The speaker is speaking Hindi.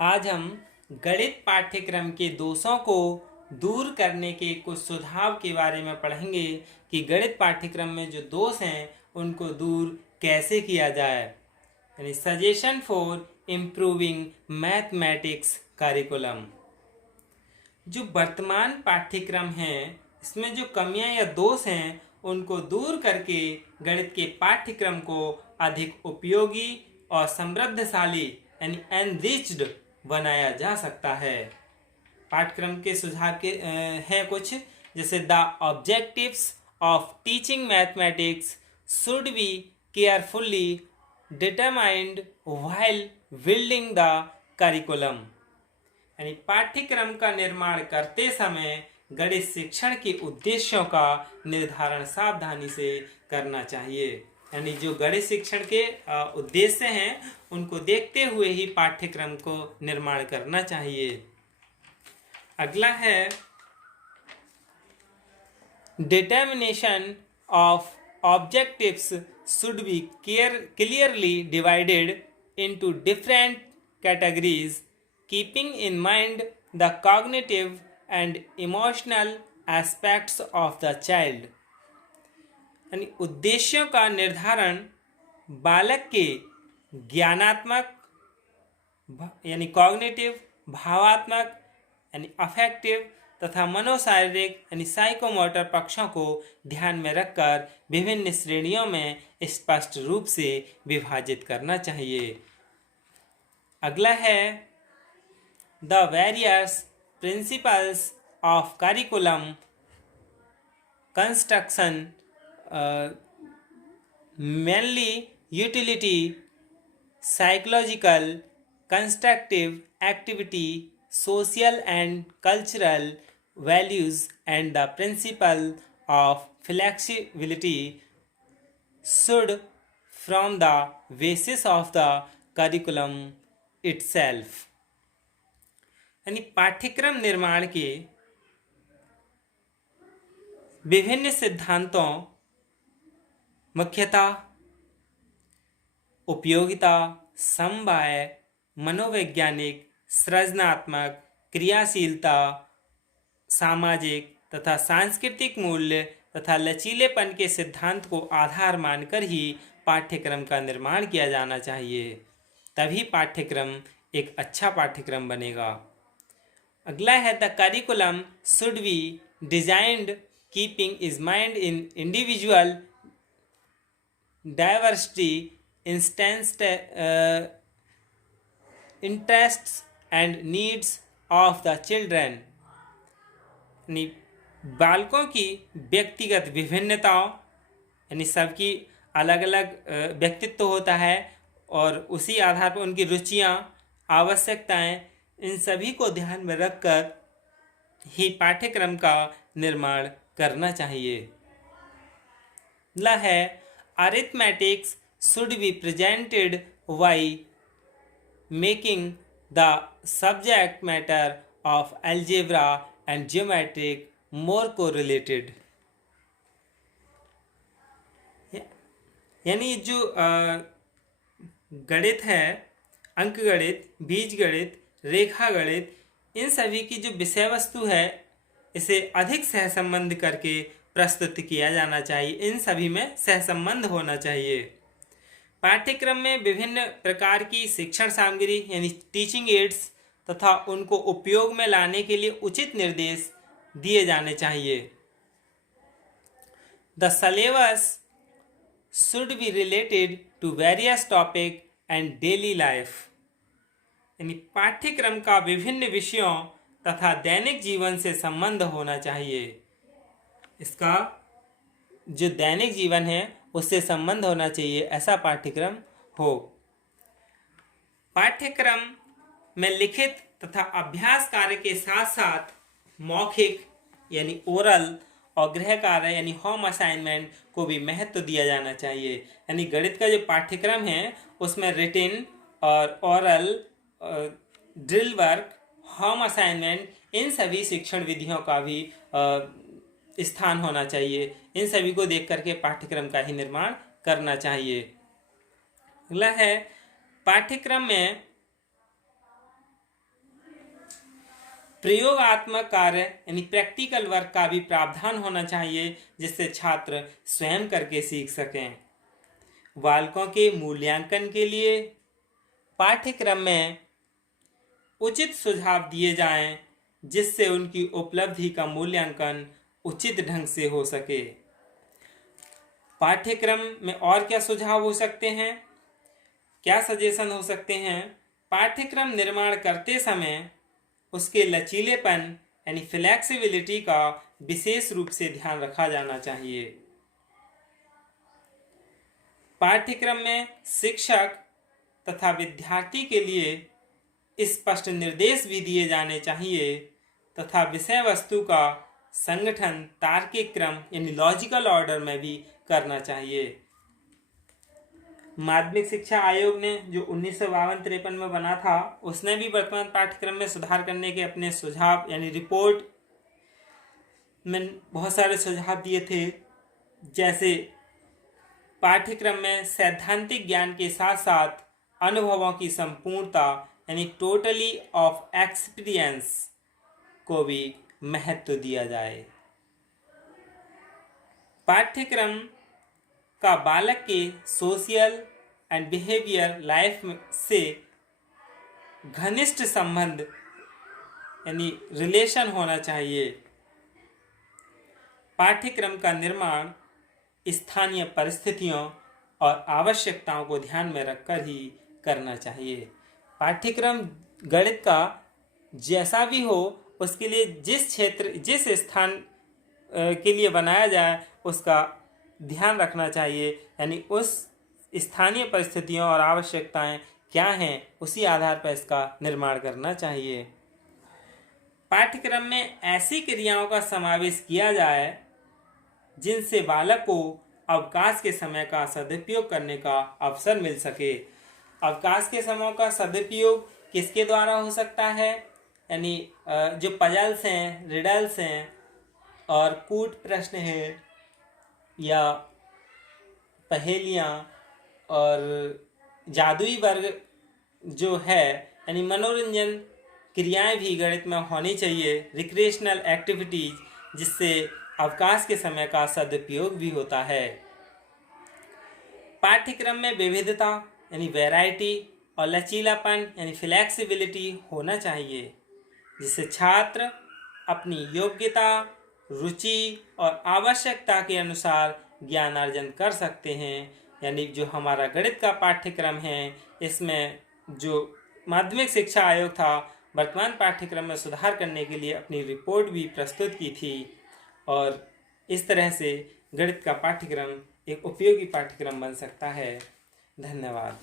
आज हम गणित पाठ्यक्रम के दोषों को दूर करने के कुछ सुझाव के बारे में पढ़ेंगे कि गणित पाठ्यक्रम में जो दोष हैं उनको दूर कैसे किया जाए। यानी suggestion for improving mathematics curriculum. जो वर्तमान पाठ्यक्रम है इसमें जो कमियां या दोष हैं उनको दूर करके गणित के पाठ्यक्रम को अधिक उपयोगी और समृद्धशाली यानी एनरिच्ड बनाया जा सकता है। पाठ्यक्रम के सुझाव के हैं कुछ, जैसे the objectives of teaching mathematics should be carefully determined while building the curriculum. यानी पाठ्यक्रम का निर्माण करते समय गणित शिक्षण के उद्देश्यों का निर्धारण सावधानी से करना चाहिए। यानी जो गणित शिक्षण के उद्देश्य हैं उनको देखते हुए ही पाठ्यक्रम को निर्माण करना चाहिए। अगला है determination of objectives should be clearly divided into different categories keeping in mind the cognitive and emotional aspects of the child. यानी उद्देश्यों का निर्धारण बालक के ज्ञानात्मक यानी कॉग्निटिव, भावात्मक यानी अफेक्टिव तथा मनोशारीरिक यानी साइकोमोटर पक्षों को ध्यान में रखकर विभिन्न श्रेणियों में स्पष्ट रूप से विभाजित करना चाहिए। अगला है the various principles of curriculum construction mainly utility, psychological, constructive activity, social and cultural values, and the principle of flexibility should form the basis of the curriculum itself। यानी पाठ्यक्रम निर्माण के विभिन्न सिद्धांतों मुख्यतः उपयोगिता, समवाय, मनोवैज्ञानिक, सृजनात्मक, क्रियाशीलता, सामाजिक तथा सांस्कृतिक मूल्य तथा लचीलेपन के सिद्धांत को आधार मानकर ही पाठ्यक्रम का निर्माण किया जाना चाहिए, तभी पाठ्यक्रम एक अच्छा पाठ्यक्रम बनेगा। अगला है the curriculum should be designed keeping is mind in individual diversity, interests and needs of the children। यानी बालकों की व्यक्तिगत विभिन्नताओं यानी सबकी अलग अलग व्यक्तित्व होता है और उसी आधार पर उनकी रुचियां, आवश्यकताएं, इन सभी को ध्यान में रखकर ही पाठ्यक्रम का निर्माण करना चाहिए। अगला है arithmetics should be presented by making the subject matter of algebra and geometric more correlated। यानी जो गणित है, अंकगणित, बीजगणित, रेखा गणित, इन सभी की जो विषय वस्तु है इसे अधिक सहसंबंध करके प्रस्तुत किया जाना चाहिए। इन सभी में सहसंबंध होना चाहिए। पाठ्यक्रम में विभिन्न प्रकार की शिक्षण सामग्री यानी टीचिंग एड्स तथा उनको उपयोग में लाने के लिए उचित निर्देश दिए जाने चाहिए। The syllabus should be related to various topic and daily life. यानी पाठ्यक्रम का विभिन्न विषयों तथा दैनिक जीवन से संबंध होना चाहिए। इसका जो दैनिक जीवन है उससे संबंध होना चाहिए, ऐसा पाठ्यक्रम हो। पाठ्यक्रम में लिखित तथा अभ्यास कार्य के साथ साथ मौखिक यानी ओरल और गृह कार्य यानी होम असाइनमेंट को भी महत्व दिया जाना चाहिए। यानी गणित का जो पाठ्यक्रम है उसमें रिटिन और oral, drill work, home assignment, इन सभी शिक्षण विधियों का भी स्थान होना चाहिए। इन सभी को देख करके पाठ्यक्रम का ही निर्माण करना चाहिए। अगला है पाठ्यक्रम में प्रयोगात्मक कार्य यानी प्रैक्टिकल वर्क का भी प्रावधान होना चाहिए, जिससे छात्र स्वयं करके सीख सकें। बालकों के मूल्यांकन के लिए पाठ्यक्रम में उचित सुझाव दिए जाएं, जिससे उनकी उपलब्धि का मूल्यांकन उचित ढंग से हो सके। पाठ्यक्रम में और क्या सुझाव हो सकते हैं, क्या सजेशन हो सकते हैं? पाठ्यक्रम निर्माण करते समय उसके लचीलेपन यानी फ्लेक्सिबिलिटी का विशेष रूप से ध्यान रखा जाना चाहिए। पाठ्यक्रम में शिक्षक तथा विद्यार्थी के लिए स्पष्ट निर्देश भी दिए जाने चाहिए तथा विषय वस्तु का संगठन तार्किक क्रम यानी लॉजिकल ऑर्डर में भी करना चाहिए। माध्यमिक शिक्षा आयोग ने जो 1952-53 में बना था, उसने भी वर्तमान पाठ्यक्रम में सुधार करने के अपने सुझाव यानी रिपोर्ट में बहुत सारे सुझाव दिए थे। जैसे पाठ्यक्रम में सैद्धांतिक ज्ञान के साथ साथ अनुभवों की संपूर्णता यानी टोटली ऑफ एक्सपीरियंस को भी महत्व दिया जाए। पाठ्यक्रम का बालक के सोशल एंड बिहेवियर लाइफ से घनिष्ठ संबंध यानी रिलेशन होना चाहिए। पाठ्यक्रम का निर्माण स्थानीय परिस्थितियों और आवश्यकताओं को ध्यान में रखकर ही करना चाहिए। पाठ्यक्रम गणित का जैसा भी हो, उसके लिए जिस स्थान के लिए बनाया जाए उसका ध्यान रखना चाहिए, यानी उस स्थानीय परिस्थितियों और आवश्यकताएं क्या हैं उसी आधार पर इसका निर्माण करना चाहिए। पाठ्यक्रम में ऐसी क्रियाओं का समावेश किया जाए जिनसे बालक को अवकाश के समय का सदुपयोग करने का अवसर मिल सके। अवकाश के समय का सदुपयोग किसके द्वारा हो सकता है? यानी जो पजल्स हैं, रिडल्स हैं और कूट प्रश्न हैं या पहेलियाँ और जादुई वर्ग जो है, यानी मनोरंजन क्रियाएं भी गणित में होनी चाहिए, रिक्रिएशनल एक्टिविटीज, जिससे अवकाश के समय का सदुपयोग भी होता है। पाठ्यक्रम में विविधता यानी वैरायटी और लचीलापन यानी फ्लेक्सिबिलिटी होना चाहिए, जिससे छात्र अपनी योग्यता, रुचि और आवश्यकता के अनुसार ज्ञान अर्जन कर सकते हैं। यानी जो हमारा गणित का पाठ्यक्रम है, इसमें जो माध्यमिक शिक्षा आयोग था, वर्तमान पाठ्यक्रम में सुधार करने के लिए अपनी रिपोर्ट भी प्रस्तुत की थी और इस तरह से गणित का पाठ्यक्रम एक उपयोगी पाठ्यक्रम बन सकता है। धन्यवाद।